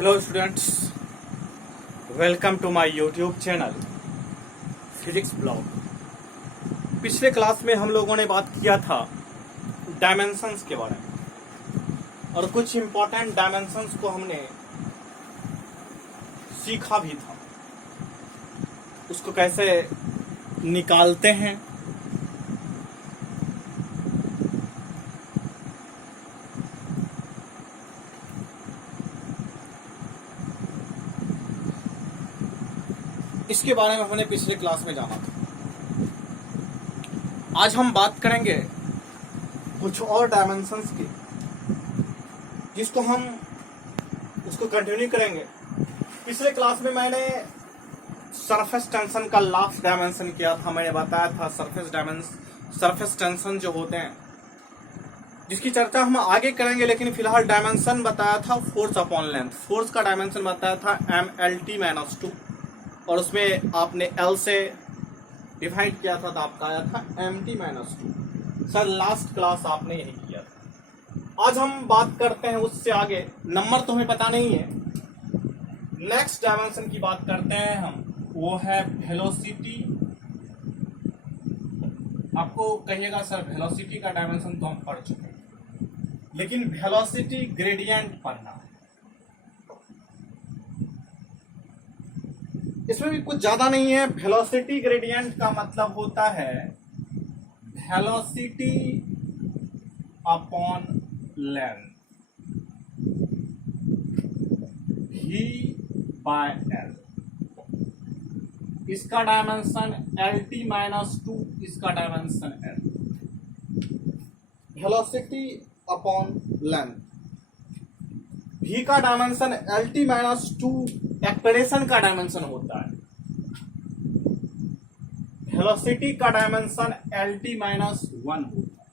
Hello students, welcome to my YouTube channel physics blog. पिछले class में हम लोगों ने बात किया था डायमेंशंस के बारे में और कुछ इम्पोर्टेंट डायमेंशंस को हमने सीखा भी था। उसको कैसे निकालते हैं, इसके बारे में हमने पिछले क्लास में जाना था। आज हम बात करेंगे कुछ और डायमेंशंस की, जिसको हम उसको कंटिन्यू करेंगे। पिछले क्लास में मैंने सरफेस टेंशन का लास्ट डायमेंशन किया था। मैंने बताया था सरफेस टेंशन जो होते हैं, जिसकी चर्चा हम आगे करेंगे, लेकिन फिलहाल डायमेंशन बताया था फोर्स अपॉन लेंथ। फोर्स का डायमेंशन बताया था MLT-2 और उसमें आपने L से डिवाइड किया था तो आपका आया था MT-2। सर लास्ट क्लास आपने यही किया था। आज हम बात करते हैं उससे आगे। नंबर तो हमें पता नहीं है। नेक्स्ट डायमेंशन की बात करते हैं हम, वो है वेलोसिटी। आपको कहिएगा सर वेलोसिटी का डायमेंशन तो हम पढ़ चुके हैं, लेकिन वेलोसिटी ग्रेडियंट पढ़ना है। इसमें भी कुछ ज्यादा नहीं है। वेलोसिटी ग्रेडियंट का मतलब होता है वेलोसिटी अपॉन लेंथ, V/L। इसका डायमेंशन LT-2, इसका dimension L। Velocity upon length, V का डायमेंशन LT-2 एक्सलेरेशन का डायमेंशन होता है। वेलोसिटी का डायमेंशन LT-1 होता है।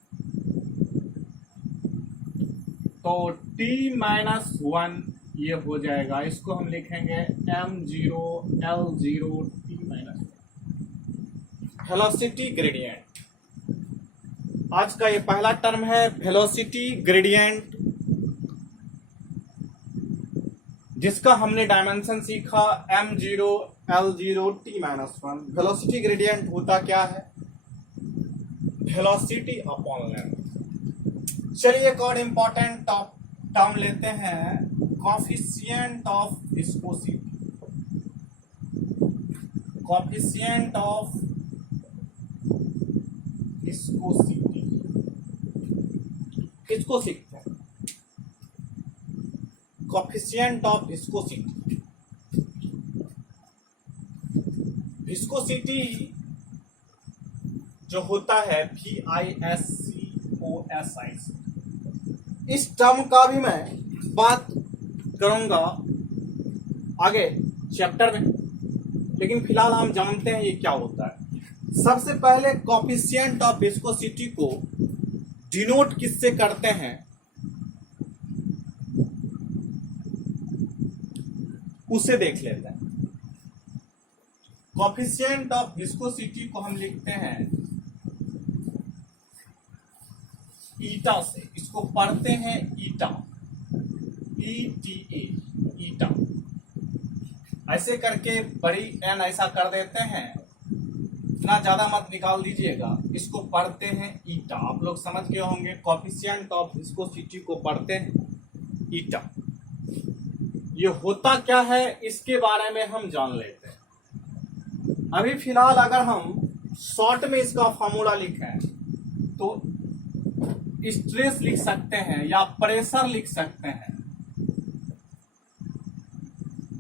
तो T-1 ये हो जाएगा, इसको हम लिखेंगे M0 L0 T-1। Velocity gradient आज का ये पहला टर्म है, वेलोसिटी ग्रेडियंट, जिसका हमने डायमेंशन सीखा M0 L0 T-1। Velocity gradient होता क्या है? Velocity upon length. चलिए एक और इंपॉर्टेंट टर्म लेते हैं, coefficient of viscosity. Coefficient of viscosity किसको सीखते हैं? Coefficient of viscosity. विस्कोसिटी जो होता है VISCOSIC, इस टर्म का भी मैं बात करूंगा आगे चैप्टर में, लेकिन फिलहाल हम जानते हैं ये क्या होता है। सबसे पहले कोएफिशिएंट ऑफ विस्कोसिटी को डिनोट किससे करते हैं, उसे देख लेते हैं। कोएफिशिएंट ऑफ विस्कोसिटी को हम लिखते हैं ईटा से। इसको पढ़ते हैं ईटा, ETA, ईटा। ऐसे करके बड़ी एन ऐसा कर देते हैं, इतना ज्यादा मत निकाल दीजिएगा। इसको पढ़ते हैं ईटा। आप लोग समझ गए होंगे, कोएफिशिएंट ऑफ विस्कोसिटी को पढ़ते हैं ईटा। ये होता क्या है इसके बारे में हम जान लेते हैं। अभी फिलहाल अगर हम शॉर्ट में इसका फॉर्मूला लिखें तो स्ट्रेस लिख सकते हैं या प्रेशर लिख सकते हैं,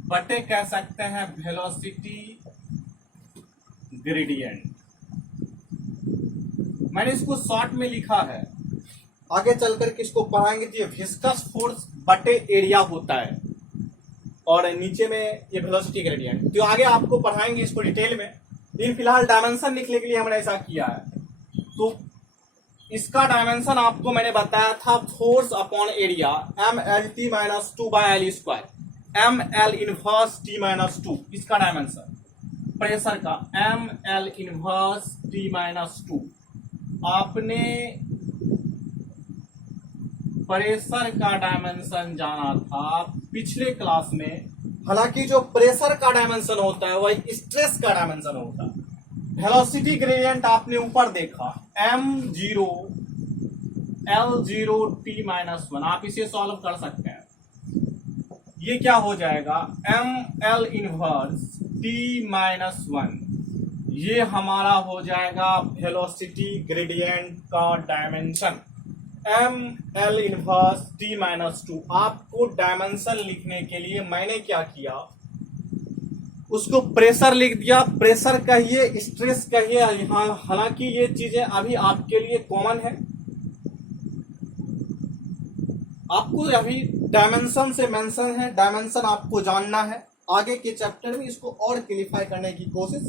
बटे कह सकते हैं वेलोसिटी ग्रेडियंट। मैंने इसको शॉर्ट में लिखा है, आगे चलकर के इसको पढ़ाएंगे तो ये विस्कस फोर्स बटे एरिया होता है और नीचे में ये वेलोसिटी ग्रेडियंट। तो आगे आपको पढ़ाएंगे इसको डिटेल में, लेकिन फिलहाल डायमेंशन लिखने के लिए हमने ऐसा किया है। तो इसका डायमेंशन आपको मैंने बताया था force upon area MLT-2/L², ML inverse T-2। इसका डायमेंशन प्रेशर का ML इनवर्स T-2। आपने प्रेशर का डायमेंशन जाना था पिछले क्लास में, हालांकि जो प्रेशर का डायमेंशन होता है वही स्ट्रेस का डायमेंशन होता है। वेलोसिटी ग्रेडियंट आपने ऊपर देखा m0 L0 t-1, आप इसे सॉल्व कर सकते हैं। ये क्या हो जाएगा ml इनवर्स t-1, ये हमारा हो जाएगा वेलोसिटी ग्रेडियंट का डायमेंशन ml इनवर्स t-2। आपको डायमेंशन लिखने के लिए मैंने क्या किया, उसको प्रेशर लिख दिया, प्रेशर कहिए स्ट्रेस कहिए, हालांकि ये चीजें अभी आपके लिए कॉमन है, आपको अभी डायमेंशन से मेंशन है, डायमेंशन आपको जानना है। आगे के चैप्टर में इसको और क्लियरिफाई करने की कोशिश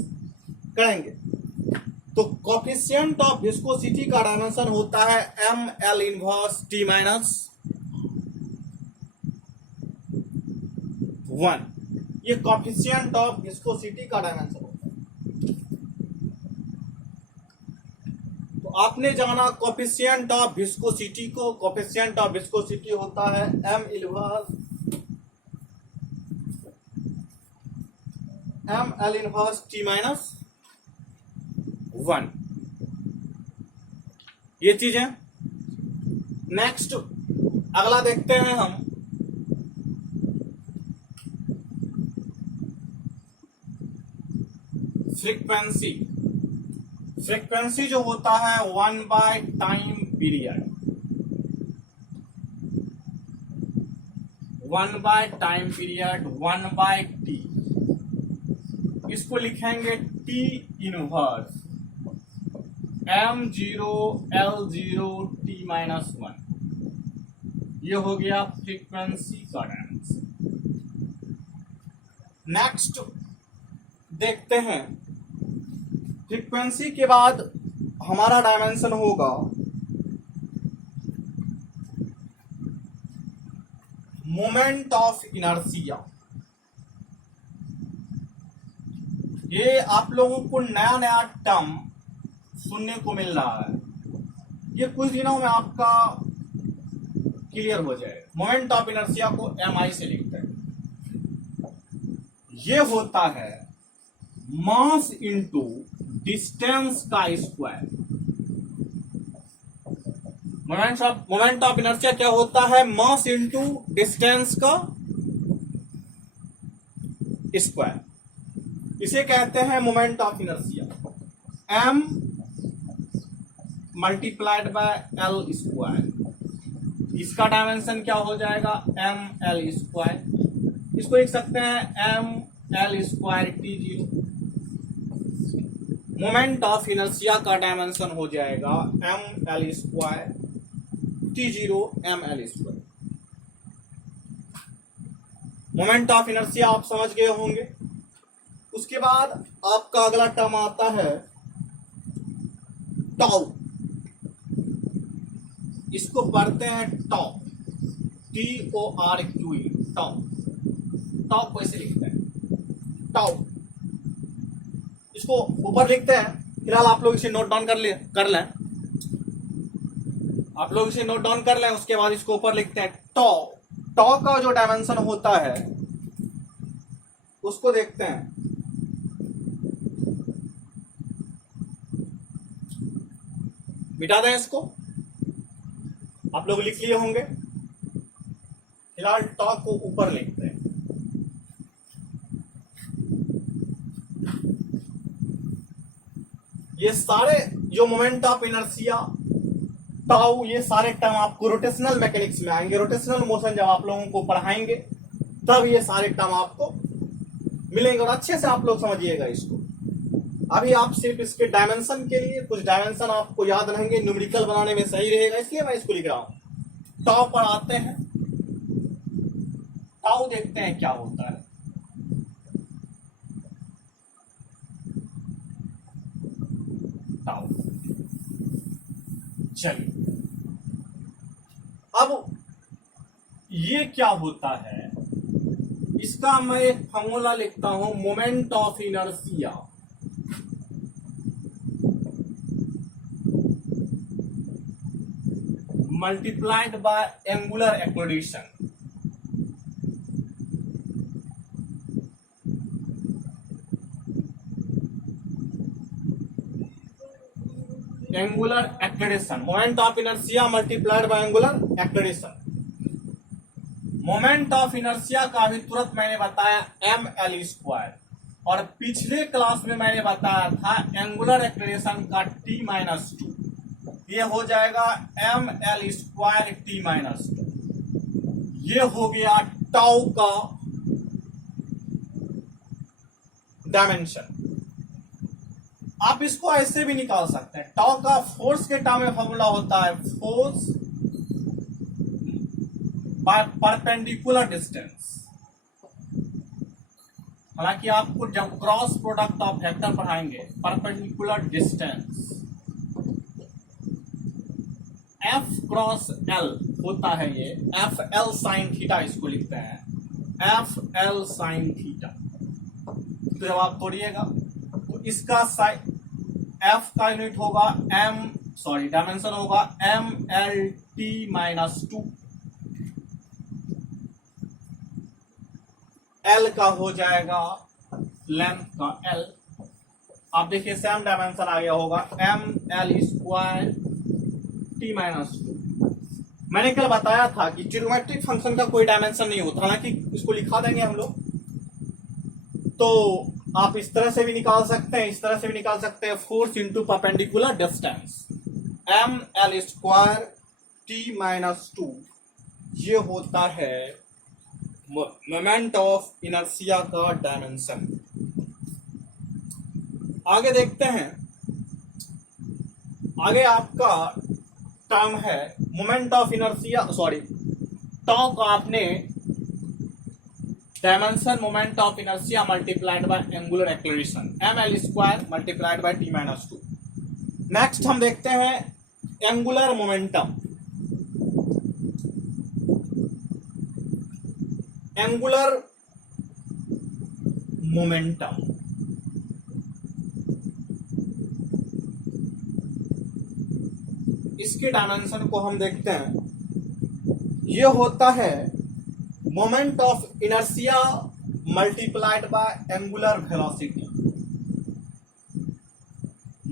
करेंगे। तो कोफिशिएंट ऑफ विस्कोसिटी का डायमेंशन होता है ml इनवर्स t-1, ये कोफिशिएंट ऑफ विस्कोसिटी का डायमेंशन होता है। तो आपने जाना कोफिशिएंट ऑफ विस्कोसिटी को, कोफिशिएंट ऑफ विस्कोसिटी होता है ml इनवर्स t-1, ये चीज है। नेक्स्ट अगला देखते हैं हम, फ्रीक्वेंसी। फ्रीक्वेंसी जो होता है 1/टाइम पीरियड, 1/टाइम पीरियड 1/t, इसको लिखेंगे t inverse m0 L0 t-1, ये हो गया फ्रीक्वेंसी का डायमेंशन। नेक्स्ट देखते हैं, फ्रीक्वेंसी के बाद हमारा डायमेंशन होगा मोमेंट ऑफ इनर्शिया। ये आप लोगों को नया नया टर्म सुनने को मिल रहा है, ये कुछ दिनों में आपका क्लियर हो जाएगा। मोमेंट ऑफ इनर्शिया को mi से लिखते हैं, ये होता है मास इंटू डिस्टेंस का स्क्वायर। मोमेंट ऑफ इनर्शिया क्या होता है, मास इंटू डिस्टेंस का स्क्वायर, इसे कहते हैं moment of inertia. m multiplied by l square, इसका डायमेंशन क्या हो जाएगा ml स्क्वायर, इसको लिख सकते हैं ml square t0। Moment of inertia का डायमेंशन हो जाएगा ml square t0 ml square. Moment of inertia आप समझ गए होंगे। उसके बाद आपका अगला टर्म आता है टाउ, इसको पढ़ते हैं टाउ, TORQE, टाउ। टाउ को ऐसे लिखते हैं टाउ, इसको ऊपर लिखते हैं। फिलहाल आप लोग इसे नोट डाउन कर लें, आप लोग इसे नोट डाउन कर लें। उसके बाद इसको ऊपर लिखते हैं टाउ। टाउ का जो डायमेंशन होता है उसको देखते हैं, मिटा दें इसको, आप लोग लिख लिए होंगे। फिलहाल टाउ को ऊपर लिखते हैं। ये सारे जो मोमेंट ऑफ इनर्शिया, टाउ, ये सारे टर्म आपको रोटेशनल मैकेनिक्स में आएंगे। रोटेशनल मोशन जब आप लोगों को पढ़ाएंगे तब ये सारे टर्म आपको मिलेंगे और अच्छे से आप लोग समझिएगा इसको। अभी आप सिर्फ इसके डायमेंशन के लिए कुछ डायमेंशन आपको याद रहेंगे, न्यूमेरिकल बनाने में सही रहेगा, इसलिए मैं इसको लिख रहा हूं। टाउ पर आते हैं, टाउ देखते हैं क्या होता है। टाउ, चलिए अब ये क्या होता है, इसका मैं एक फॉर्मूला लिखता हूं, moment of inertia multiplied by angular acceleration. Angular acceleration, moment of inertia multiplied by angular acceleration. Moment of inertia का भी तुरंत मैंने बताया ml², और पिछले क्लास में मैंने बताया था एंगुलर एक्सेलरेशन का t-2, ये हो जाएगा ml² t-2। ये हो गया टाउ का डायमेंशन। आप इसको ऐसे भी निकाल सकते हैं, टाउ का फोर्स के टर्म में फॉर्मूला होता है फोर्स बाय परपेंडिकुलर डिस्टेंस। हालांकि आपको जब क्रॉस प्रोडक्ट ऑफ वेक्टर पढ़ाएंगे, perpendicular distance F cross L होता है, ये FL साइन थीटा इसको लिखते हैं, FL साइन थीटा। तो जब आप तोड़िएगा तो इसका साइन F का यूनिट होगा डायमेंशन होगा MLT-2, L का हो जाएगा लेंथ का L। आप देखिए सेम डायमेंशन आ गया होगा ML² t-2। मैंने कल बताया था कि ट्रिग्नोमेट्रिक फंक्शन का कोई डायमेंशन नहीं होता, हालांकि इसको लिखा देंगे हम लोग। तो आप इस तरह से भी निकाल सकते हैं, इस तरह से भी निकाल सकते हैं, force into perpendicular distance ML² t-2, ये होता है मोमेंट ऑफ इनर्शिया का डायमेंशन। आगे देखते हैं, आगे आपका टर्म है मोमेंट ऑफ इनर्शिया, टाउ का आपने dimension moment of inertia multiplied by angular acceleration ml² multiplied by t-2। Next हम देखते हैं एंगुलर मोमेंटम। एंगुलर मोमेंटम इसके डायमेंशन को हम देखते हैं, ये होता है moment of inertia multiplied by angular velocity.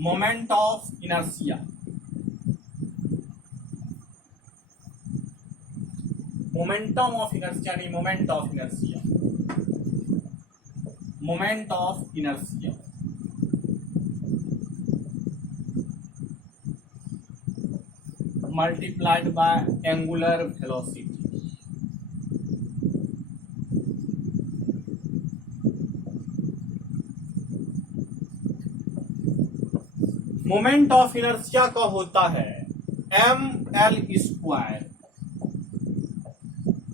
Moment of inertia, momentum of inertia नहीं, moment of inertia, moment of inertia multiplied by angular velocity. Moment of inertia का होता है ml²,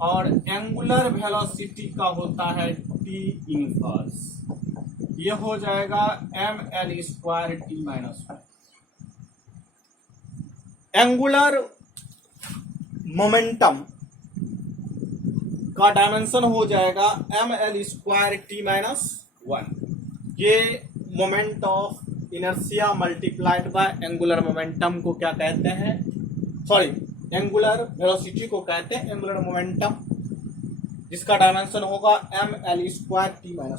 और एंगुलर वेलोसिटी का होता है t-1। ये हो जाएगा ml² t-1। एंगुलर मोमेंटम का डायमेंशन हो जाएगा ml² t-1। ये moment of inertia multiplied by angular momentum को क्या कहते हैं, एंगुलर वेलोसिटी को कहते हैं एंगुलर मोमेंटम, जिसका डायमेंशन होगा ml² t-1।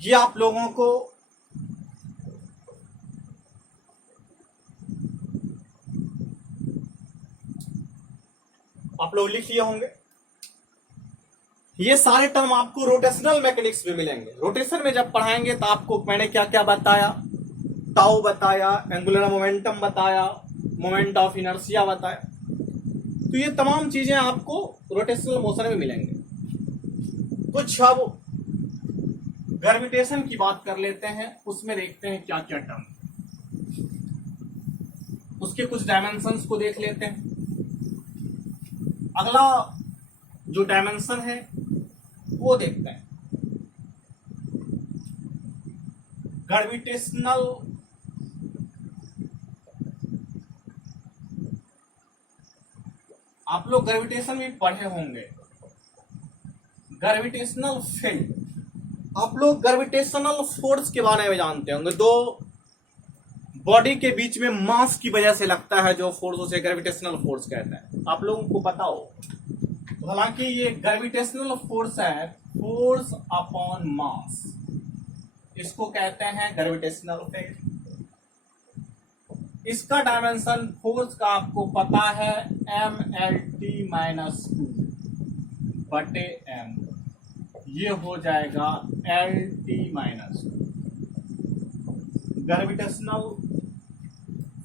ये आप लोगों को आप लोग लिख लिए होंगे। ये सारे टर्म आपको रोटेशनल मैकेनिक्स में मिलेंगे। रोटेशन में जब पढ़ाएंगे तो आपको मैंने क्या क्या बताया, टाउ बताया, एंगुलर मोमेंटम बताया, मोमेंट ऑफ इनर्शिया बताया, तो ये तमाम चीजें आपको रोटेशनल मोशन में मिलेंगे। कुछ अब ग्रेविटेशन की बात कर लेते हैं, उसमें देखते हैं क्या क्या टर्म, उसके कुछ डायमेंशंस को देख लेते हैं। अगला जो डायमेंशन है वो देखते हैं ग्रेविटेशनल आप लोग ग्रेविटेशन भी पढ़े होंगे। ग्रेविटेशनल फील्ड, आप लोग ग्रेविटेशनल फोर्स के बारे में जानते होंगे। दो बॉडी के बीच में मास की वजह से लगता है जो फोर्स, उसे ग्रेविटेशनल फोर्स कहते हैं, आप लोगों को पता हो। हालांकि ये ग्रेविटेशनल फोर्स है फोर्स अपॉन मास, इसको कहते हैं ग्रेविटेशनल फील्ड। इसका डायमेंशन फोर्स का आपको पता है mLT-2 बटे m, ये हो जाएगा LT-2 ग्रेविटेशनल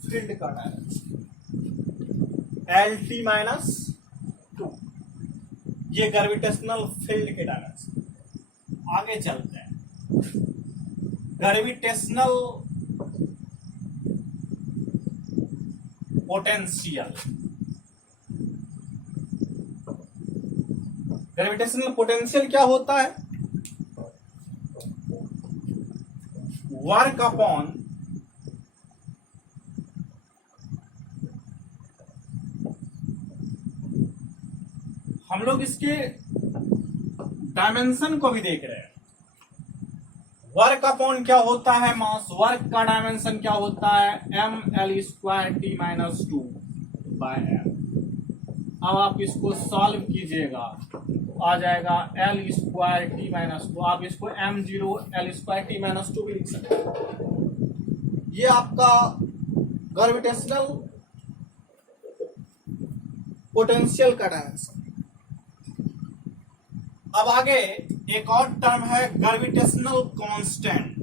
फील्ड का डायमेंशन LT-2, ये ग्रेविटेशनल फील्ड के डायमेंशन। आगे चलते हैं। ग्रेविटेशनल पोटेंशियल, ग्रेविटेशनल पोटेंशियल क्या होता है? वर्क अपॉन हम लोग इसके डायमेंशन को भी देख रहे हैं। वर्क अपॉन क्या होता है? मास। वर्क का डायमेंशन क्या होता है? mL²T-2 bye m। अब आप इसको सॉल्व कीजिएगा तो आ जाएगा L²T-2, आप इसको m0 L²T-2 भी लिख सकते हैं। ये आपका ग्रेविटेशनल पोटेंशियल का डायमेंशन। अब आगे एक और टर्म है ग्रेविटेशनल कांस्टेंट।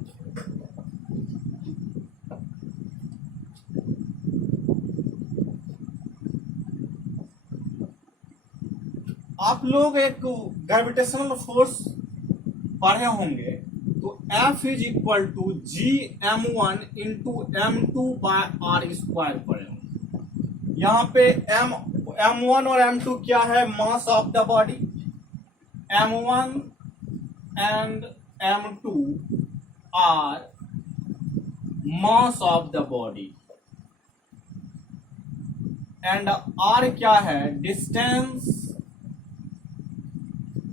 आप लोग एक ग्रेविटेशनल फोर्स पढ़े होंगे तो F is equal to Gm1 into M2 by R square पढ़े होंगे। यहाँ पे M1 और M2 क्या है? Mass of the body. M1 and M2 are mass of the body and R क्या है? Distance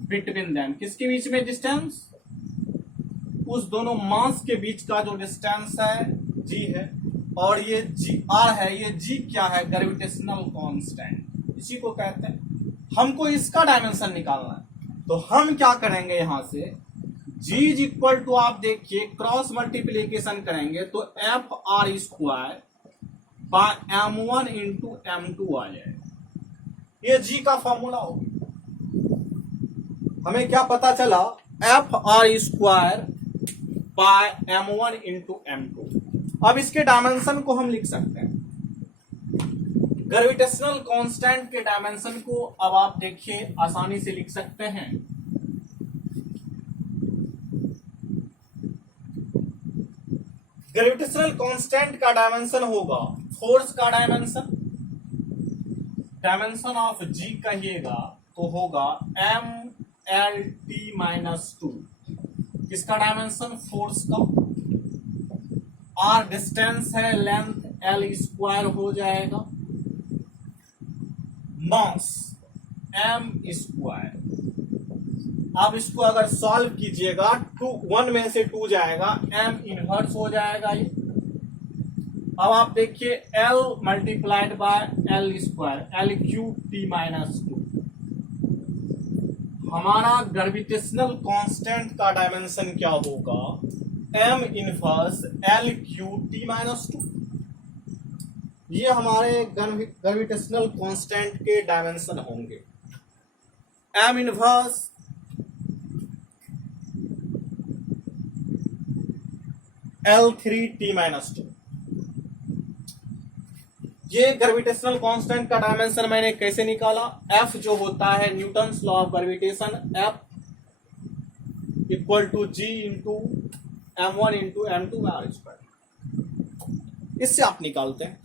between them. किसके बीच में डिस्टेंस? उस दोनों मास के बीच का जो डिस्टेंस है G है, और ये G R है, ये G क्या है? ग्रेविटेशनल कांस्टेंट, इसी को कहते हैं। हमको इसका डायमेंशन निकालना है तो हम क्या करेंगे? यहां से G इज इक्वल टू, आप देखिए क्रॉस मल्टीप्लीकेशन करेंगे तो FR² bye M1 into M2 आ जाएगा। ये G का फॉर्मूला होगा। हमें क्या पता चला? FR² bye M1 into M2। अब इसके डायमेंशन को हम लिख सकते हैं। ग्रेविटेशनल कांस्टेंट के डायमेंशन को अब आप देखिए आसानी से लिख सकते हैं। ग्रेविटेशनल कांस्टेंट का डायमेंशन होगा फोर्स का डायमेंशन, डायमेंशन ऑफ G कहिएगा तो होगा mLT-2। किसका डायमेंशन? फोर्स का। R डिस्टेंस है, लेंथ L² हो जाएगा। मास m²। अब इसको अगर सॉल्व कीजिएगा 1 में से 2 जाएगा, m इनवर्स हो जाएगा ये। अब आप देखिए L multiplied by L², L³T-2। हमारा ग्रेविटेशनल कांस्टेंट का डायमेंशन क्या होगा? m inverse L³T-2। ये हमारे ग्रेविटेशनल कांस्टेंट के डायमेंशन होंगे। m inverse L3T-2। ये ग्रेविटेशनल कांस्टेंट का डायमेंशन मैंने कैसे निकाला? F जो होता है Newton's law of gravitation, F equal to G into M1 into M2 R square, इससे आप निकालते हैं।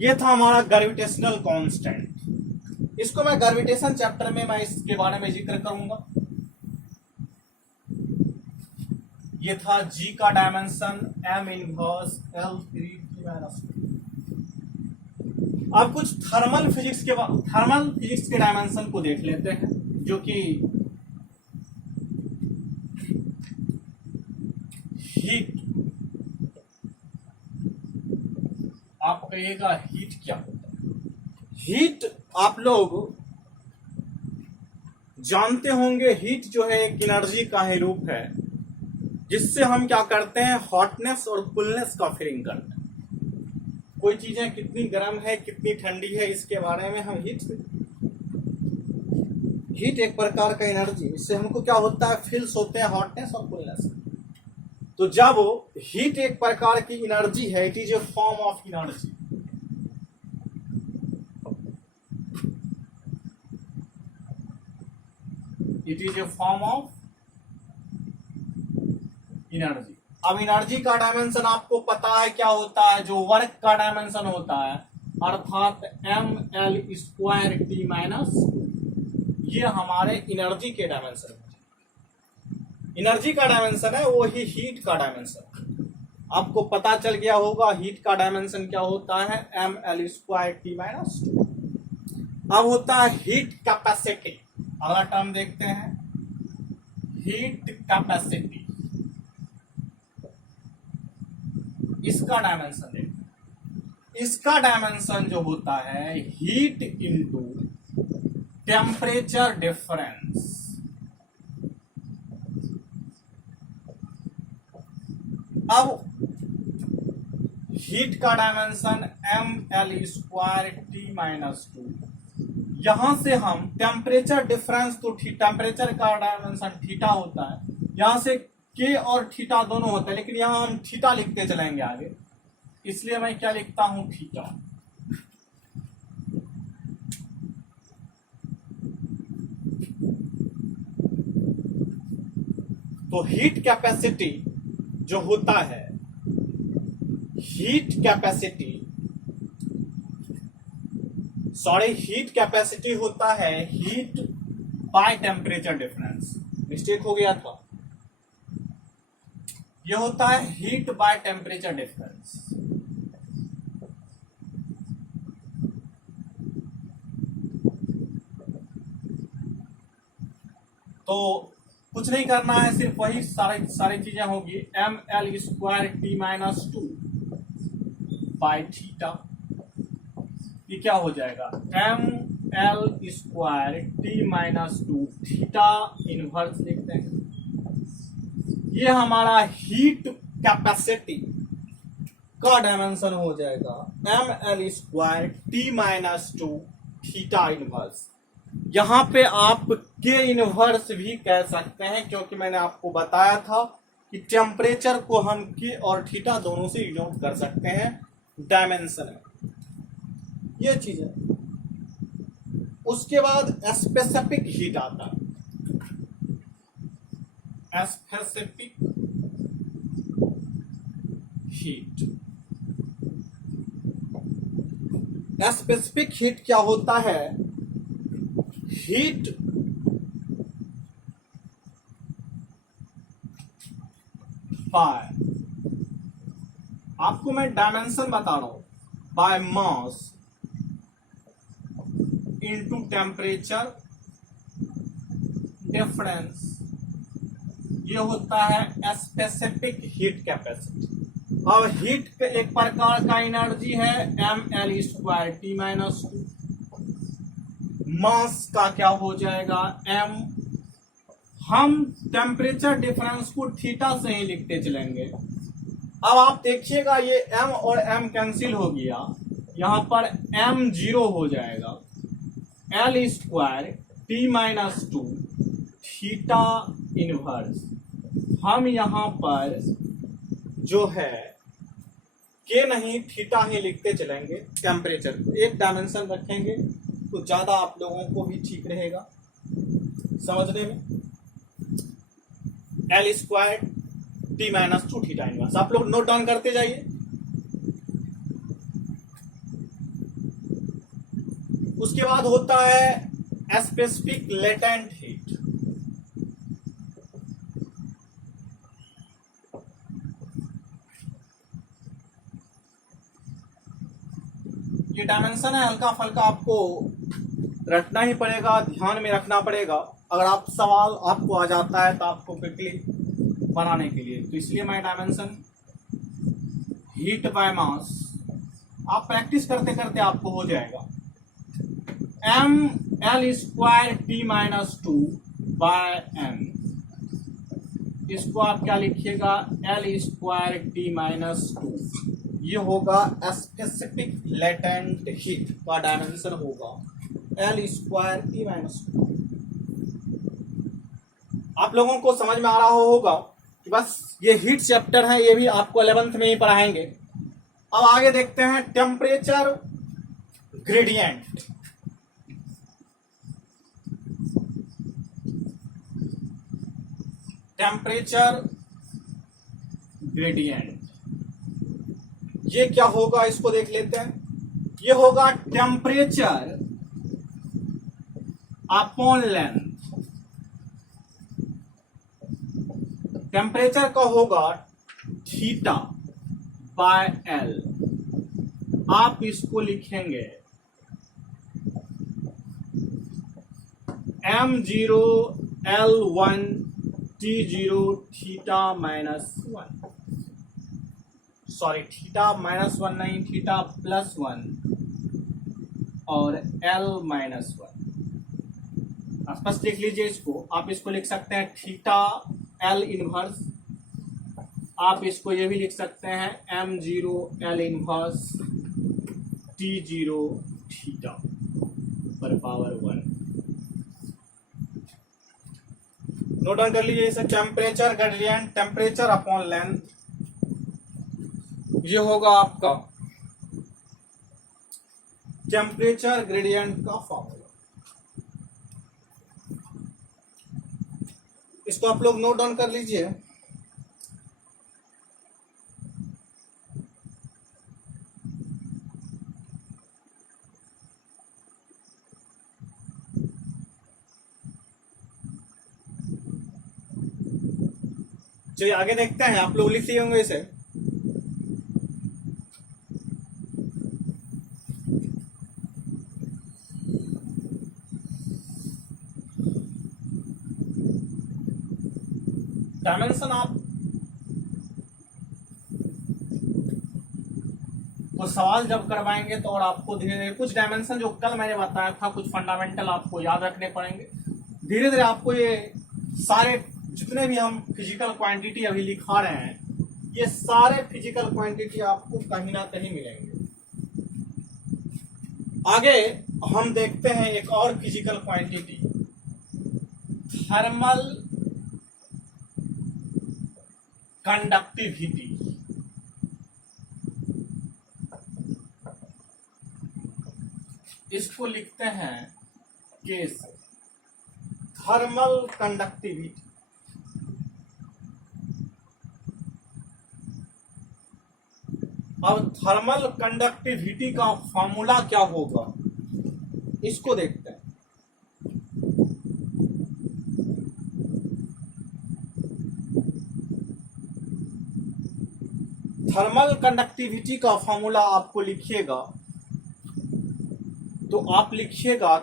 ये था हमारा ग्रेविटेशनल कांस्टेंट। इसको मैं ग्रेविटेशन चैप्टर में मैं इसके बारे में जिक्र करूंगा। ये था G का डायमेंशन m इनवर्स L3T-2। अब कुछ थर्मल फिजिक्स के डायमेंशन को देख लेते हैं, जो कि हीट। आप कहिएगा हीट क्या होता है? हीट आप लोग जानते होंगे, हीट जो है एक एनर्जी का ही रूप है जिससे हम क्या करते हैं? हॉटनेस और कूलनेस का फीलिंग करते हैं। कोई चीजें कितनी गर्म है कितनी ठंडी है इसके बारे में हम हीट एक प्रकार का एनर्जी, इससे हमको क्या होता है, फील्स होते हैं हॉटनेस और कूलनेस। तो जब हीट एक प्रकार की एनर्जी है, it is a form of energy. It is a form of energy. अब एनर्जी का डायमेंशन आपको पता है क्या होता है, जो वर्क का डायमेंशन होता है, अर्थात mL² T-, ये हमारे एनर्जी के डायमेंशन है। एनर्जी का डायमेंशन है वो ही हीट का डायमेंशन। आपको पता चल गया होगा हीट का डायमेंशन क्या होता है, mL² T-। अब होता है हीट कैपेसिटी। अगला टर्म देखते हैं, हीट कैपेसिटी। इसका डायमेंशन देखते, इसका डायमेंशन जो होता है हीट इनटू टेम्परेचर डिफरेंस। अब हीट का डायमेंशन mL² T-2। यहां से हम टेम्परेचर डिफरेंस, तो टेम्परेचर का डायमेंशन थीटा होता है, यहां से के और थीटा दोनों होते हैं, लेकिन यहां हम थीटा लिखते चलेंगे आगे, इसलिए मैं क्या लिखता हूं, थीटा। तो हीट कैपेसिटी जो होता है, हीट कैपेसिटी होता है heat by temperature difference. Mistake हो गया था, यह होता है हीट बाय टेम्परेचर डिफरेंस। तो कुछ नहीं करना है, सिर्फ वही सारी चीजें होगी, mL² T-2 बाय थीटा। ये क्या हो जाएगा, mL² T-2 थीटा इनवर्स लिखते हैं। ये हमारा हीट कैपेसिटी का डायमेंशन हो जाएगा mL² T-2 थीटा इनवर्स। यहां पे आप के इनवर्स भी कह सकते हैं, क्योंकि मैंने आपको बताया था कि टेम्परेचर को हम के और थीटा दोनों से डिनोट कर सकते हैं डायमेंशन में, ये चीज है। उसके बाद स्पेसिफिक हीट आता है, स्पेसिफिक हीट। स्पेसिफिक हीट क्या होता है, हीट बाय, आपको मैं डायमेंशन बता रहा हूं, by mass into temperature difference, ये होता है स्पेसिफिक हीट कैपेसिटी। अब हीट एक प्रकार का एनर्जी है mL² T-2, मास का क्या हो जाएगा m, हम टेम्परेचर डिफरेंस को थीटा से ही लिखते चलेंगे। अब आप देखिएगा ये m और m कैंसिल हो गया, यहां पर m 0 हो जाएगा, L² T-2 थीटा इनवर्स। हम यहां पर जो है के नहीं थीटा ही लिखते चलेंगे, टेम्परेचर को एक डायमेंशन रखेंगे तो ज्यादा आप लोगों को भी ठीक रहेगा समझने में। L² T-2 थीटा इनवर्स, आप लोग नोट डाउन करते जाइए। उसके बाद होता है स्पेसिफिक लेटेंट हीट। ये डायमेंशन है, हल्का फल्का आपको रटना ही पड़ेगा, ध्यान में रखना पड़ेगा। अगर आप सवाल आपको आ जाता है तो आपको क्विकली बनाने के लिए, तो इसलिए मैं डायमेंशन हीट बाय मास, आप प्रैक्टिस करते करते आपको हो जाएगा। mL² T-2 बाय m, इसको आप क्या लिखिएगा, L² T-2 ये होगा स्पेसिफिक लेटेंट हीट का डायमेंशन होगा L स्क्वायर T माइनस 2। आप लोगों को समझ में आ रहा होगा कि बस ये हीट चैप्टर है, ये भी आपको 11th में ही पढ़ाएंगे। अब आगे देखते हैं टेम्परेचर ग्रेडियंट। टेम्परेचर ग्रेडियंट ये क्या होगा, इसको देख लेते हैं। ये होगा टेम्परेचर अपॉन लेंथ। टेम्परेचर का होगा थीटा बाय एल। आप इसको लिखेंगे m0 L1 T0 theta minus 1, sorry theta minus 1 नहीं, थीटा प्लस 1 और L माइनस 1। स्पष्ट लिख लीजिए इसको। आप इसको लिख सकते हैं थीटा L इनवर्स, आप इसको ये भी लिख सकते हैं m0 L inverse T0 theta पर पावर 1। नोट डाउन कर लीजिए इसे। Temperature gradient, temperature upon length, ये होगा आपका टेम्परेचर ग्रेडियंट का फॉर्मूला। इसको आप लोग नोट डाउन कर लीजिए। चलिए आगे देखते हैं। आप लोग लिख लिए होंगे इसे। डायमेंशन आप तो सवाल जब करवाएंगे तो और आपको धीरे धीरे कुछ डायमेंशन जो कल मैंने बताया था, कुछ फंडामेंटल आपको याद रखने पड़ेंगे। धीरे धीरे आपको ये सारे जितने भी हम फिजिकल क्वांटिटी अभी लिखा रहे हैं, ये सारे फिजिकल क्वांटिटी आपको कहीं ना कहीं मिलेंगे। आगे हम देखते हैं एक और फिजिकल क्वांटिटी, थर्मल कंडक्टिविटी। इसको लिखते हैं केस थर्मल कंडक्टिविटी। अब थर्मल कंडक्टिविटी का फॉर्मूला क्या होगा, इसको देखते हैं। थर्मल कंडक्टिविटी का फॉर्मूला आपको लिखिएगा तो आप लिखिएगा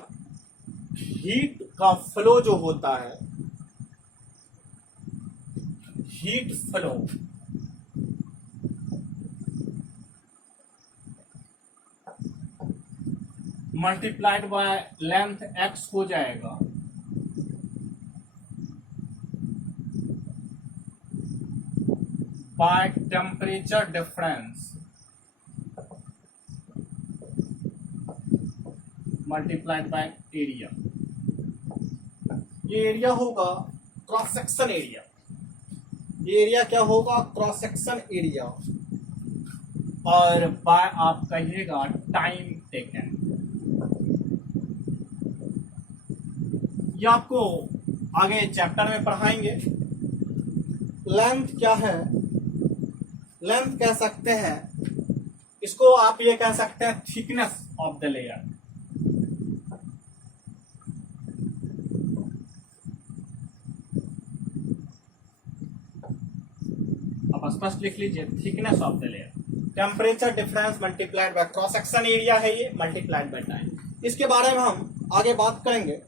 हीट का फ्लो जो होता है, heat flow multiplied by length x हो जाएगा by temperature difference multiplied by area. ये एरिया होगा क्रॉस सेक्शन एरिया। ये एरिया क्या होगा, क्रॉस सेक्शन एरिया। और बाय आप कहिएगा टाइम टेकन। ये आपको आगे चैप्टर में पढ़ाएंगे। लेंथ क्या है, लेंथ कह सकते हैं इसको, आप ये कह सकते हैं थिकनेस ऑफ द लेयर। आप स्पष्ट लिख लीजिए thickness of the layer. Temperature difference multiplied by cross section area है ये, मल्टीप्लाइड बाय टाइम। इसके बारे में हम आगे बात करेंगे।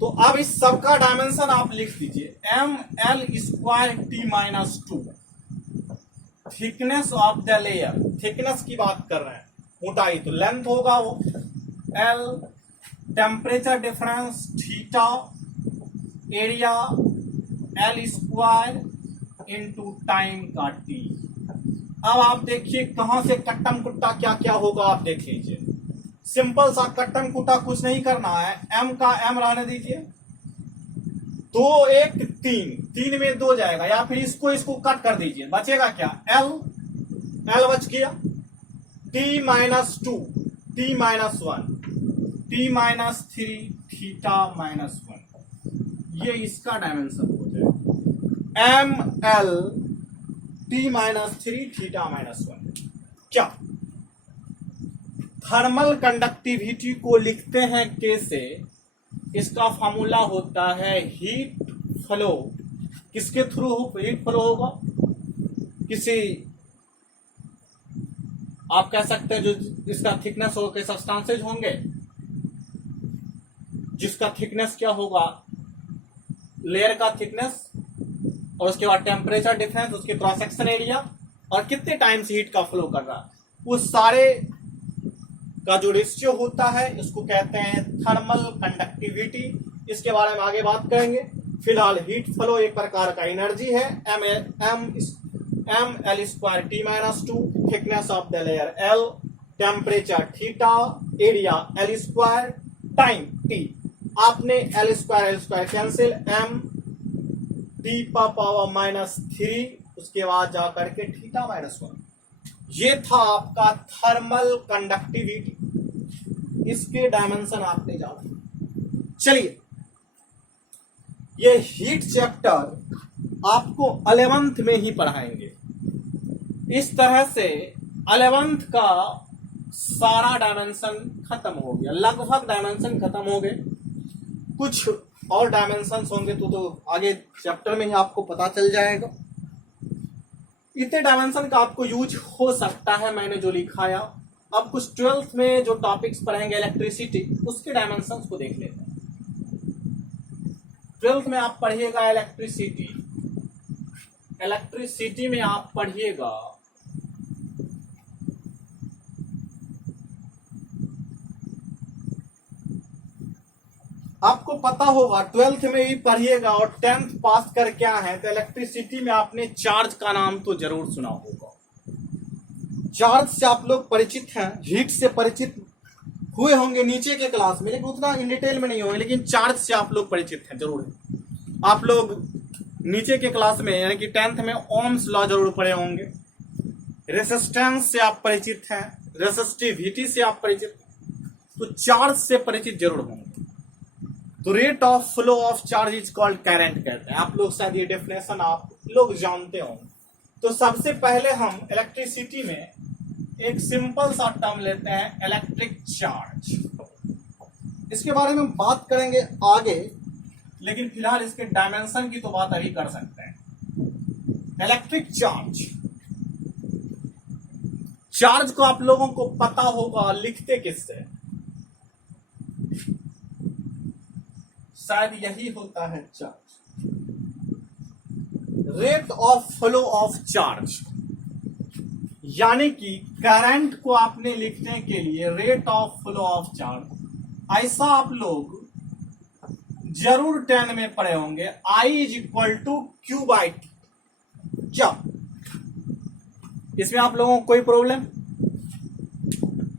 तो अब इस सबका डायमेंशन आप लिख लीजिए ml square t minus 2। Thickness of the layer, thickness की बात कर रहे हैं, मोटाई, तो लेंथ होगा वो l, temperature difference theta, area l square into time का t। अब आप देखिए कहां से कट्टम कुट्टा क्या क्या होगा, आप देख लीजिए। सिंपल सा कट्टम कुट्टा कुछ नहीं करना है, m का m रहने दीजिए, 2 1 3, 3 में 2 जाएगा, या फिर इसको इसको कट कर दीजिए, बचेगा क्या, l बच गया, t minus 2 t minus 1 t minus 3 theta minus 1, ये इसका डायमेंशन हो जाएगा, m l t minus 3 theta minus 1। क्या थर्मल कंडक्टिविटी को लिखते हैं कैसे, इसका फॉर्मूला होता है हीट फ्लो, किसके थ्रू हीट फ्लो होगा, किसी आप कह सकते हैं जो इसका थिकनेस हो के सब्सटेंसेज होंगे, जिसका थिकनेस क्या होगा, लेयर का थिकनेस, और उसके बाद टेम्परेचर डिफरेंस, उसके क्रॉस सेक्शन एरिया, और कितने टाइम्स हीट का फ्लो कर रहा है, वो सारे का जो रेशियो होता है उसको कहते हैं थर्मल कंडक्टिविटी। इसके बारे में आगे बात करेंगे। फिलहाल हीट फ्लो एक प्रकार का एनर्जी है, m l square t minus 2, thickness of the layer l, temperature theta, area l square, time t, आपने l square cancel, m t power minus 3, उसके बाद जाकर के थीटा माइनस 1। ये था आपका थर्मल कंडक्टिविटी, इसके डायमेंशन आपने जाना। चलिए, ये हीट चैप्टर आपको 11th में ही पढ़ाएंगे। इस तरह से 11th का सारा डायमेंशन खत्म हो गया, लगभग डायमेंशन खत्म हो गए। कुछ और डायमेंशन होंगे तो आगे चैप्टर में ही आपको पता चल जाएगा। इतने डायमेंशन का आपको यूज हो सकता है, मैंने जो लिखाया। अब कुछ 12th में जो टॉपिक्स पढ़ेंगे इलेक्ट्रिसिटी, उसके डायमेंशंस को देख लेते हैं। 12th में आप पढ़िएगा इलेक्ट्रिसिटी, इलेक्ट्रिसिटी में आप पढ़िएगा आपको पता होगा 12th में भी पढ़िएगा, और 10th पास कर क्या है तो इलेक्ट्रिसिटी में आपने चार्ज का नाम तो जरूर सुना होगा। चार्ज से आप लोग परिचित हैं, हीट से परिचित हुए होंगे नीचे के क्लास में, लेकिन उतना इन डिटेल में नहीं होंगे, लेकिन चार्ज से आप लोग परिचित हैं जरूर। आप लोग नीचे के क्लास में यानी कि 10th में ओम्स लॉ जरूर पढ़े होंगे। रेसिस्टेंस से आप परिचित हैं, रेसिस्टिविटी से आप परिचित, तो चार्ज से परिचित जरूर होंगे। तो rate of flow of charge is called current कहते हैं। आप लोग शायद ये डेफिनेशन आप लोग जानते होंगे। तो सबसे पहले हम इलेक्ट्रिसिटी में एक सिंपल सा टर्म लेते हैं, इलेक्ट्रिक चार्ज। इसके बारे में बात करेंगे आगे, लेकिन फिलहाल इसके डायमेंशन की तो बात अभी कर सकते हैं। इलेक्ट्रिक चार्ज, चार्ज को आप लोगों को पता होगा लिखते किससे, शायद यही होता है charge, rate of flow of charge. यानी कि करंट को आपने लिखने के लिए rate of flow of charge, ऐसा आप लोग जरूर 10 में पढ़े होंगे, I is equal to Q by T. क्या इसमें आप लोगों को कोई प्रॉब्लम?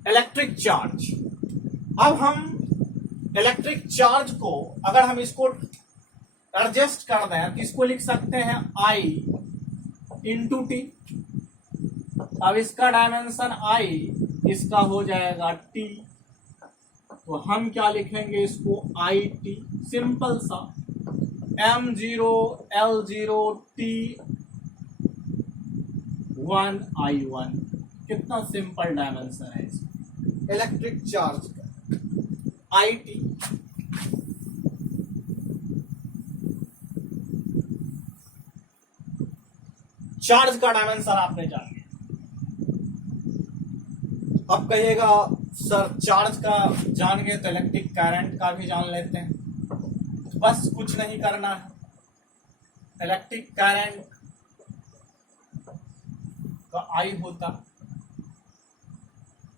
इलेक्ट्रिक चार्ज, अब हम इलेक्ट्रिक चार्ज को अगर हम इसको एडजस्ट कर दें तो इसको लिख सकते हैं I इंटू टी। अब इसका डायमेंशन I, इसका हो जाएगा T, तो हम क्या लिखेंगे इसको I T, सिंपल सा M0 L0 T1 I1। कितना सिंपल डायमेंशन है इसका इलेक्ट्रिक चार्ज का, I T। चार्ज का डायमेंशन आपने जान लिया। अब कहिएगा सर चार्ज का जान गए तो इलेक्ट्रिक करंट का भी जान लेते हैं। बस कुछ नहीं करना है, इलेक्ट्रिक करंट का I होता,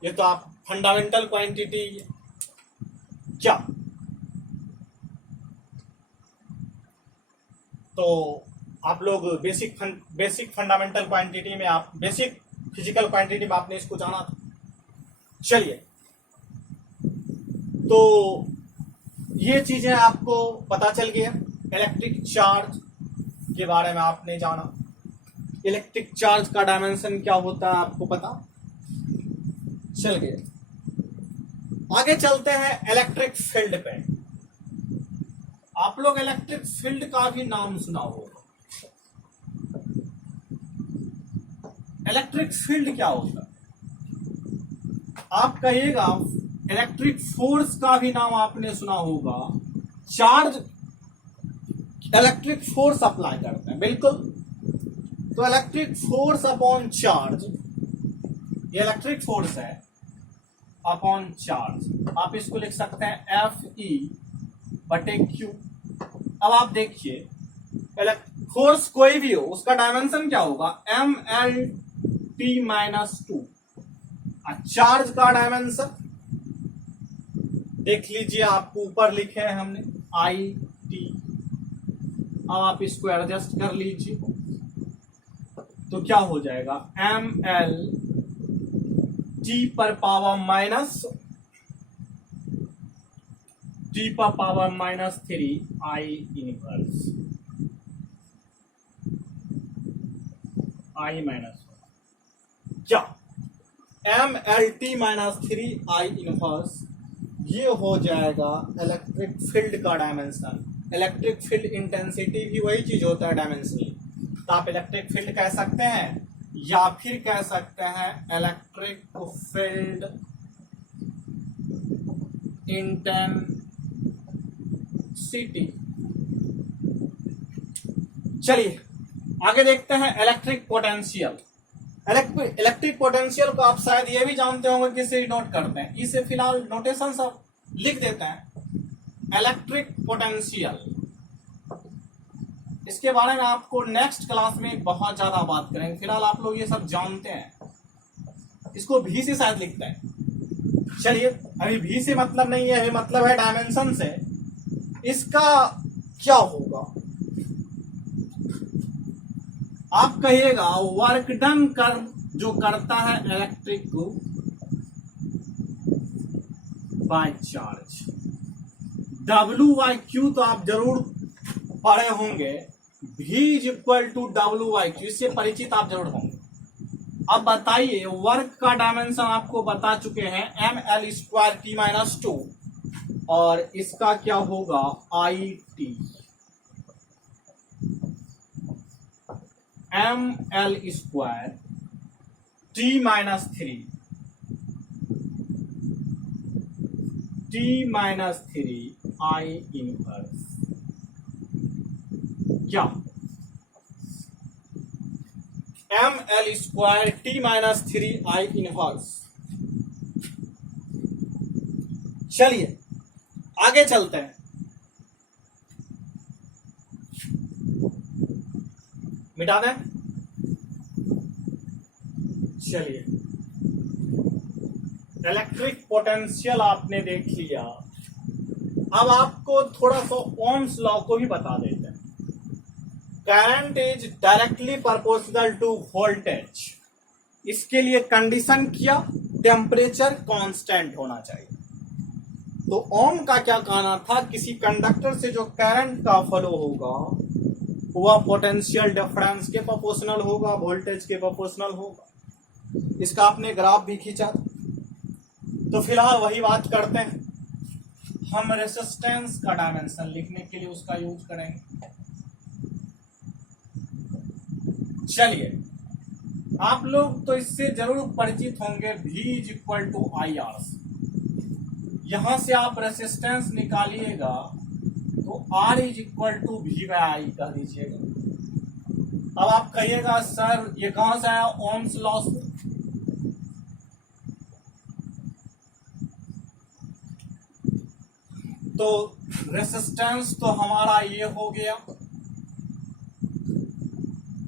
ये तो आप फंडामेंटल क्वांटिटी क्या, तो आप लोग बेसिक फंडामेंटल क्वांटिटी में आप बेसिक फिजिकल क्वांटिटी में आपने इसको जाना था। चलिए, तो ये चीजें आपको पता चल गया। इलेक्ट्रिक चार्ज के बारे में आपने जाना, इलेक्ट्रिक चार्ज का डायमेंशन क्या होता है आपको पता चल गया। आगे चलते हैं इलेक्ट्रिक फील्ड पे। आप लोग इलेक्ट्रिक फील्ड का भी नाम सुना होगा। इलेक्ट्रिक फील्ड क्या होता है? आप कहिएगा इलेक्ट्रिक फोर्स का भी नाम आपने सुना होगा। चार्ज इलेक्ट्रिक फोर्स अप्लाई करते हैं, बिल्कुल। तो इलेक्ट्रिक फोर्स अपॉन चार्ज, ये इलेक्ट्रिक फोर्स है अपॉन चार्ज। आप इसको लिख सकते हैं Fe/Q। अब आप देखिए, फोर्स कोई भी हो उसका डायमेंशन क्या होगा, mLT-2। चार्ज का डायमेंशन देख लीजिए, आपको ऊपर लिखे हैं हमने IT। अब आप इसको एडजस्ट कर लीजिए, तो क्या हो जाएगा, mLT⁻⁻3 I inverse I minus क्या, mLT-3 I इनवर्स, ये हो जाएगा इलेक्ट्रिक फील्ड का डायमेंशन। इलेक्ट्रिक फील्ड इंटेंसिटी भी वही चीज होता है डायमेंशनली। तो आप इलेक्ट्रिक फील्ड कह सकते हैं या फिर कह सकते हैं इलेक्ट्रिक फील्ड इंटेंसिटी। चलिए आगे देखते हैं इलेक्ट्रिक पोटेंशियल। इलेक्ट्रिक पोटेंशियल को आप शायद ये भी जानते होंगे, किसे नोट करते हैं, इसे फिलहाल नोटेशन सब लिख देते हैं। इलेक्ट्रिक पोटेंशियल, इसके बारे में आपको नेक्स्ट क्लास में बहुत ज्यादा बात करेंगे। फिलहाल आप लोग ये सब जानते हैं, इसको भी से शायद लिखते हैं। चलिए, अभी भी से मतलब नहीं है, मतलब है डायमेंशन से। इसका क्या होगा, आप कहिएगा वर्क डन कर जो करता है इलेक्ट्रिक बाय चार्ज, W/Q तो आप जरूर पढ़े होंगे, V=W/Q, इससे परिचित आप जरूर होंगे। अब बताइए, वर्क का डायमेंशन आपको बता चुके हैं mL²T-2, और इसका क्या होगा IT, mL²T-3 I इनवर्स क्या, mL²T-3 I इनवर्स। चलिए आगे चलते हैं, मिटा दें। चलिए, इलेक्ट्रिक पोटेंशियल आपने देख लिया। अब आपको थोड़ा सा ओम्स लॉ को भी बता देते हैं। Current is directly proportional to voltage. इसके लिए कंडीशन किया, टेम्परेचर कांस्टेंट होना चाहिए। तो ओम का क्या कहना था, किसी कंडक्टर से जो करंट का फ्लो होगा वह पोटेंशियल डिफरेंस के प्रोपोर्शनल होगा, वोल्टेज के प्रोपोर्शनल होगा। इसका आपने ग्राफ भी खींचा। तो फिलहाल वही बात करते हैं, हम रेसिस्टेंस का डायमेंशन लिखने के लिए उसका यूज करेंगे। चलिए, आप लोग तो इससे जरूर परिचित होंगे, V=IR। यहां से आप रेसिस्टेंस निकालिएगा तो R=V/I कह दीजिएगा। अब आप कहिएगा सर ये कहां से आया, ओम्स लॉ से। तो रेसिस्टेंस तो हमारा ये हो गया।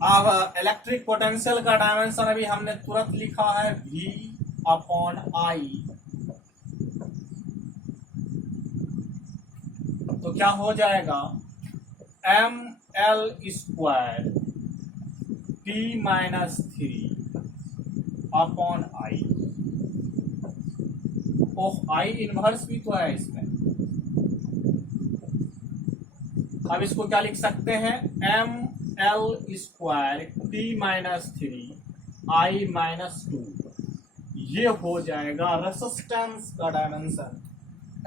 अब इलेक्ट्रिक पोटेंशियल का डायमेंशन अभी हमने तुरंत लिखा है V/I। तो क्या हो जाएगा, mL² T-3 upon I. Oh, I inverse भी तो है इसमें। अब इसको क्या लिख सकते हैं, M L square T minus three I minus two. ये हो जाएगा रेसिस्टेंस का dimension,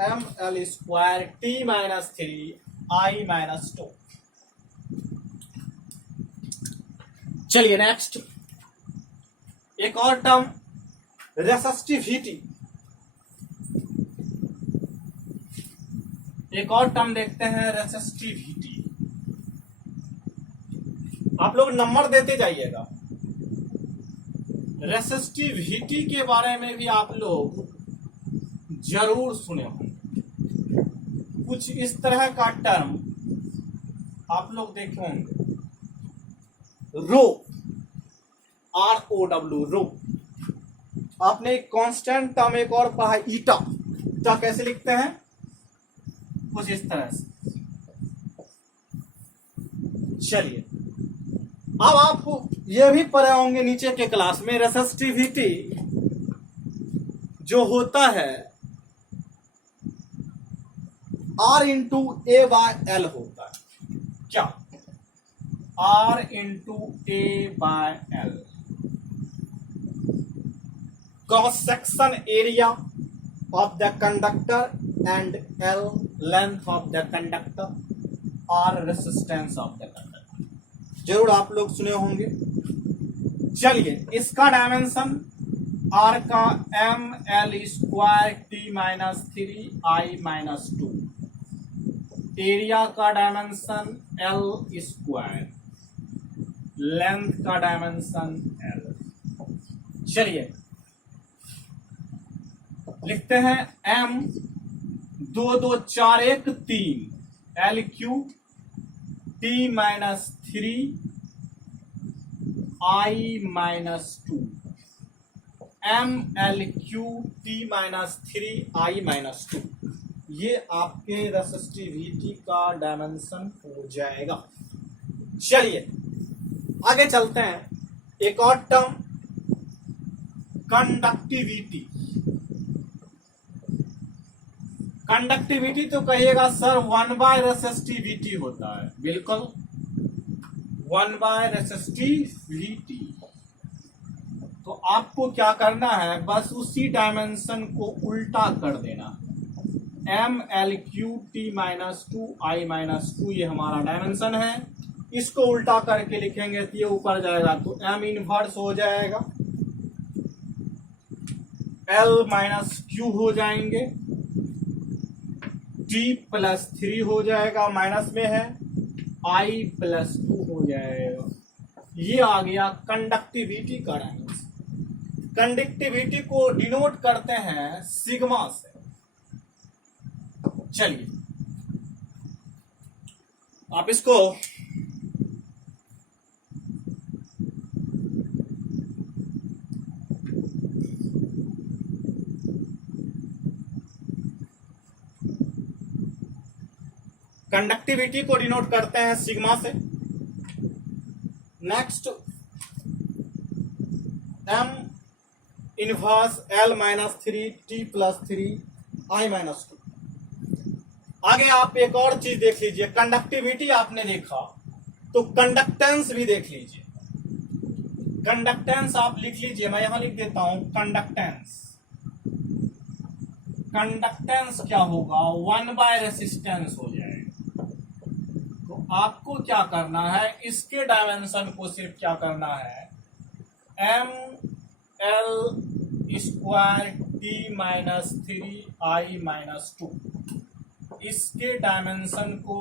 M L square T minus three I minus two. चलिए नेक्स्ट, एक और टर्म रेसिस्टिविटी। एक और टर्म देखते हैं, रेसिस्टिविटी। आप लोग नंबर देते जाइएगा। रेसिस्टिविटी के बारे में भी आप लोग जरूर सुने होंगे। कुछ इस तरह का टर्म आप लोग देखे होंगे, रो, ROW, रो। आपने कांस्टेंट टर्म एक और पढ़ा, ईटा। ईटा कैसे लिखते हैं, कुछ इस तरह से। चलिए, अब आप ये भी पढ़े होंगे नीचे के क्लास में, रेसिस्टिविटी जो होता है R into A by L होता है। क्या, R into A by L. Cross section area of the conductor and L length of the conductor, R resistance of the conductor. जरूर आप लोग सुने होंगे। चलिए, इसका डायमेंशन R का M L square T minus three I minus two. Area का dimension L square, length का डायमेंशन L। चलिए लिखते हैं, M 2 2 4 1 3 L cube T minus three I minus two. M L cube T minus three I minus two. ये आपके resistivity का dimension हो जाएगा। चलिए आगे चलते हैं, एक और टर्म कंडक्टिविटी। कंडक्टिविटी तो कहिएगा सर 1 बाय रेसिस्टिविटी होता है। बिल्कुल, 1 बाय रेसिस्टिविटी। तो आपको क्या करना है, बस उसी डायमेंशन को उल्टा कर देना। M L cube T minus two I minus two, ये हमारा डायमेंशन है। इसको उल्टा करके लिखेंगे तो ये ऊपर जाएगा, तो एम इनवर्स हो जाएगा, एल माइनस क्यू हो जाएंगे, टी प्लस थ्री हो जाएगा, माइनस में है, आई प्लस टू हो जाएगा। ये आ गया कंडक्टिविटी का डायमेंशन। कंडक्टिविटी को डिनोट करते हैं सिग्मा से। चलिए आप इसको कंडक्टिविटी को डिनोट करते हैं सिग्मा से। Next, M inverse L minus three T plus three I minus two. आगे आप एक और चीज देख लीजिए, कंडक्टिविटी आपने देखा तो कंडक्टेंस भी देख लीजिए। कंडक्टेंस आप लिख लीजिए, मैं यहां लिख देता हूं कंडक्टेंस। कंडक्टेंस क्या होगा, 1 बाय रेसिस्टेंस हो जाएगा। तो आपको क्या करना है, इसके डायमेंशन को सिर्फ क्या करना है, M L square T minus three I minus two. इसके डायमेंशन को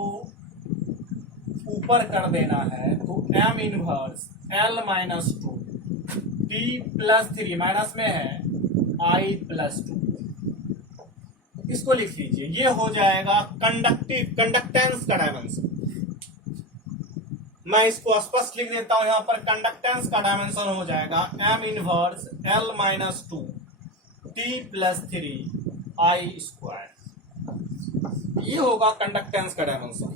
ऊपर कर देना है, तो M inverse L minus two T plus three, minus में है, आई प्लस टू। इसको लिख लीजिए, ये हो जाएगा कंडक्टेंस का डायमेंशन। मैं इसको स्पष्ट लिख देता हूं, यहां पर कंडक्टेंस का डायमेंशन हो जाएगा M inverse L minus two T plus three I square. ये होगा कंडक्टेंस का डायमेंशन।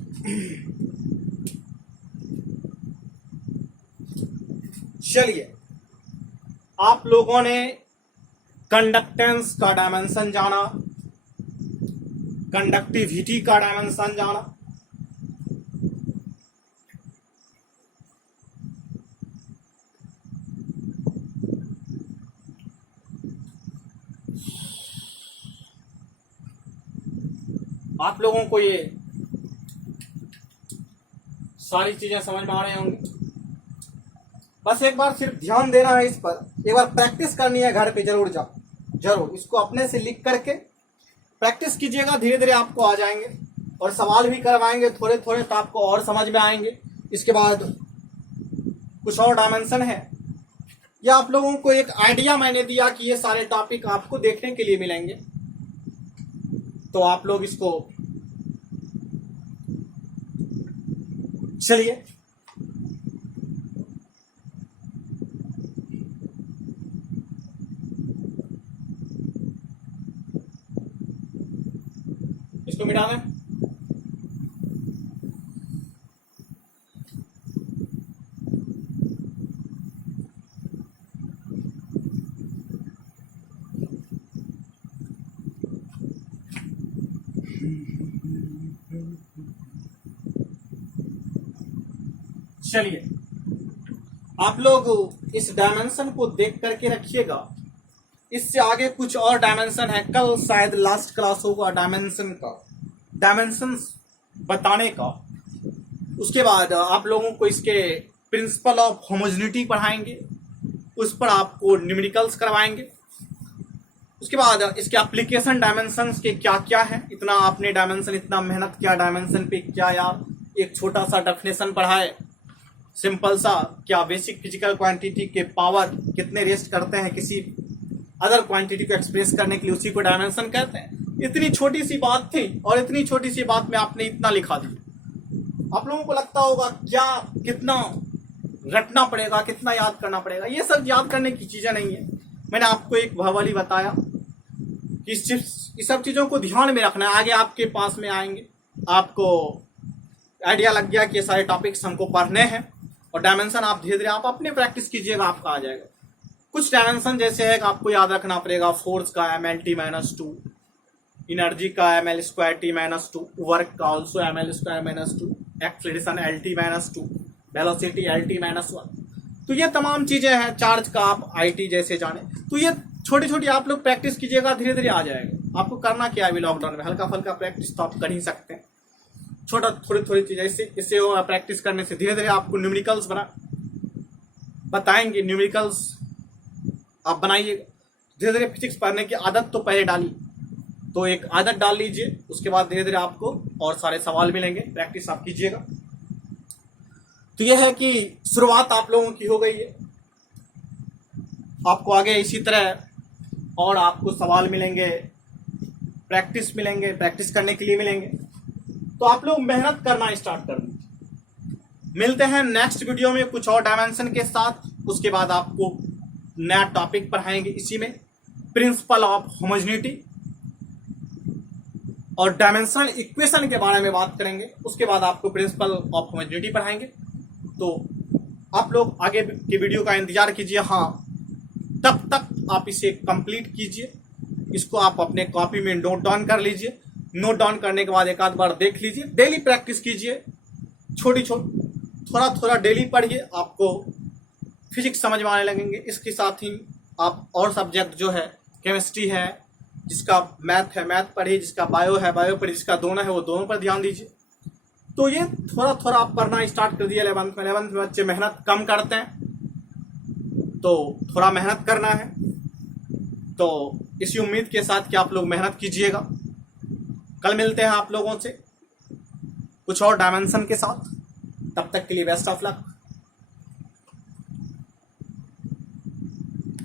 चलिए आप लोगों ने कंडक्टेंस का डायमेंशन जाना, कंडक्टिविटी का डायमेंशन जाना, आप लोगों को ये सारी चीजें समझ में आ रही होंगी। बस एक बार सिर्फ ध्यान देना है इस पर, एक बार प्रैक्टिस करनी है घर पे, जरूर जरूर इसको अपने से लिख करके प्रैक्टिस कीजिएगा, धीरे धीरे आपको आ जाएंगे और सवाल भी करवाएंगे थोड़े थोड़े, तो आपको और समझ में आएंगे। इसके बाद कुछ और डायमेंशन है, या आप लोगों को एक आइडिया मैंने दिया कि ये सारे टॉपिक आपको देखने के लिए मिलेंगे, तो आप लोग इसको चलिए इसको मिटा दें। चलिए आप लोग इस डायमेंशन को देख करके रखिएगा। इससे आगे कुछ और डायमेंशन है, कल शायद लास्ट क्लास होगा डायमेंशन का, डायमेंशंस बताने का। उसके बाद आप लोगों को इसके प्रिंसिपल ऑफ होमोजेनिटी पढ़ाएंगे, उस पर आपको न्यूमेरिकल्स करवाएंगे। उसके बाद इसके एप्लीकेशन डायमेंशंस के क्या क्या है, इतना आपने डायमेंशन, इतना मेहनत किया डायमेंशन पे, क्या यार एक छोटा सा डेफिनेशन पढ़ाए सिंपल सा, क्या बेसिक फिजिकल क्वांटिटी के पावर कितने रेस्ट करते हैं किसी अदर क्वांटिटी को एक्सप्रेस करने के लिए, उसी को डायमेंशन कहते हैं। इतनी छोटी सी बात थी और इतनी छोटी सी बात में आपने इतना लिखा दिया। आप लोगों को लगता होगा क्या कितना रटना पड़ेगा, कितना याद करना पड़ेगा। ये सब याद करने की चीजें नहीं है। मैंने आपको एक भवाली बताया कि इस सब चीजों को ध्यान में रखना है। आगे आपके पास में आएंगे, आपको आइडिया लग गया कि ये सारे टॉपिक्स हमको पढ़ने हैं, और डायमेंशन आप धीरे धीरे आप अपने प्रैक्टिस कीजिएगा, आपका आ जाएगा। कुछ डायमेंशन जैसे है कि आपको याद रखना पड़ेगा, फोर्स का mL/T-2, एनर्जी का mL²T-2, वर्क का also mL²-2, acceleration L/T-2, velocity L/T-1। तो ये तमाम चीजें हैं। चार्ज का आप IT जैसे जाने, तो ये छोटी छोटी आप लोग प्रैक्टिस कीजिएगा, धीरे धीरे आ जाएगा। आपको करना क्या है अभी लॉकडाउन में, हल्का फल्का प्रैक्टिस तो आप कर ही सकते हैं, छोटा थोड़ी थोड़ी चीजें। इससे प्रैक्टिस करने से धीरे धीरे आपको न्यूमेरिकल्स बताएंगे। न्यूमेरिकल्स आप बनाइएगा धीरे धीरे। फिजिक्स पढ़ने की आदत तो पहले डाली, तो एक आदत डाल लीजिए, उसके बाद धीरे धीरे आपको और सारे सवाल मिलेंगे, प्रैक्टिस आप कीजिएगा। तो यह है कि शुरुआत आप लोगों की हो गई है। आपको आगे इसी तरह और आपको सवाल मिलेंगे, प्रैक्टिस मिलेंगे, प्रैक्टिस करने के लिए मिलेंगे। तो आप लोग मेहनत करना स्टार्ट कर दीजिए। मिलते हैं नेक्स्ट वीडियो में कुछ और डायमेंशन के साथ। उसके बाद आपको नया टॉपिक पढ़ाएंगे, इसी में प्रिंसिपल ऑफ होमोजेनिटी और डायमेंशनल इक्वेशन के बारे में बात करेंगे। उसके बाद आपको प्रिंसिपल ऑफ होमोजेनिटी पढ़ाएंगे। तो आप लोग आगे की वीडियो का इंतजार कीजिए। हाँ, तब तक आप इसे कंप्लीट कीजिए, इसको आप अपने कॉपी में नोट डाउन कर लीजिए। नोट डाउन करने के बाद एक आध बार देख लीजिए, डेली प्रैक्टिस कीजिए, थोड़ा थोड़ा डेली पढ़िए, आपको फिजिक्स समझ में आने लगेंगे। इसके साथ ही आप और सब्जेक्ट जो है, केमिस्ट्री है, जिसका मैथ है मैथ पढ़िए, जिसका बायो है बायो पढ़िए, जिसका दोनों है वो दोनों पर ध्यान दीजिए। तो ये थोड़ा थोड़ा आप पढ़ना स्टार्ट कर दिया। 11th में बच्चे मेहनत कम करते हैं, तो थोड़ा मेहनत करना है। तो इसी उम्मीद के साथ कि आप लोग मेहनत कीजिएगा। कल मिलते हैं आप लोगों से कुछ और डायमेंशन के साथ। तब तक के लिए बेस्ट ऑफ लक।